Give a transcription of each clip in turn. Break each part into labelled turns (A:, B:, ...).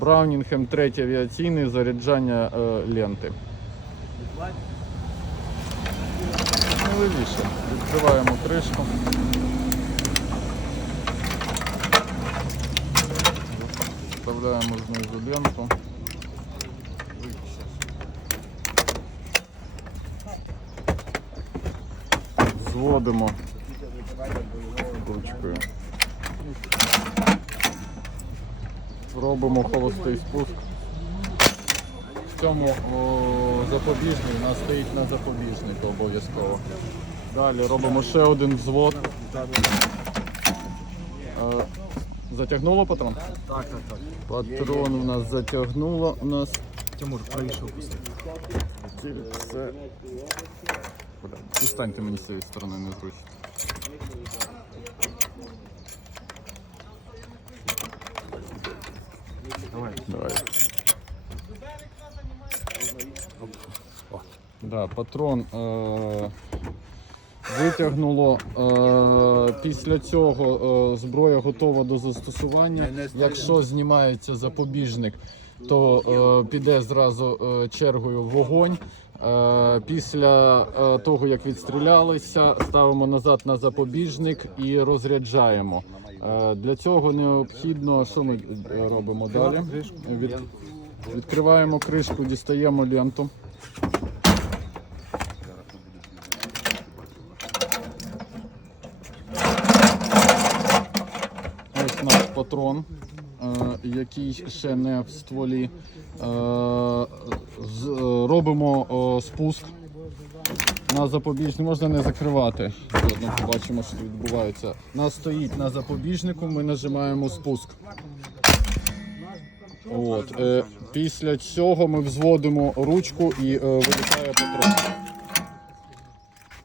A: Браунінг М3 авіаційний заряджання е, ленти. Сміливіше. Відкриваємо кришку. Вставляємо знизу ленту. Зводимо ручкою. Робимо холостий спуск. В цьому запобіжний, у нас стоїть на запобіжнику обов'язково. Далі робимо ще один взвод. Е, Затягнуло патрон?
B: Так, так, так.
A: Патрон у нас затягнуло. У нас
B: Тимур, правіше опусти.
A: це. Дістаньте мені з цієї сторони незручно.
B: Давай.
A: Давай. Да, патрон е- витягнуло. Е- після цього е- зброя готова до застосування. Якщо знімається запобіжник, то е- піде зразу е- чергою вогонь. Е, Після е, того, як відстрілялися, ставимо назад на запобіжник і розряджаємо. Е, Для цього необхідно, що ми робимо далі? Від, відкриваємо кришку, дістаємо ленту. Ось наш патрон, який ще не в стволі. Робимо спуск на запобіжник. Можна не закривати. Заодно побачимо, що відбувається. Нас стоїть на запобіжнику, ми нажимаємо спуск. От, е, після цього ми взводимо ручку і е, вилітає патрон.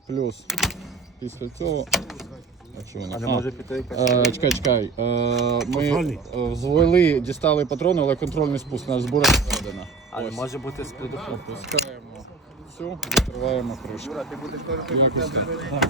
A: Плюс. Після цього. А, мене.
B: А
A: не?
B: може піти.
A: Е, чекай, чекай. Е, ми е, взвели, дістали патрони, але контрольний спуск наш зборі введена. Але
B: може бути з.
A: Опускаємо всю, закриваємо кришку.
B: Ти будеш
A: так.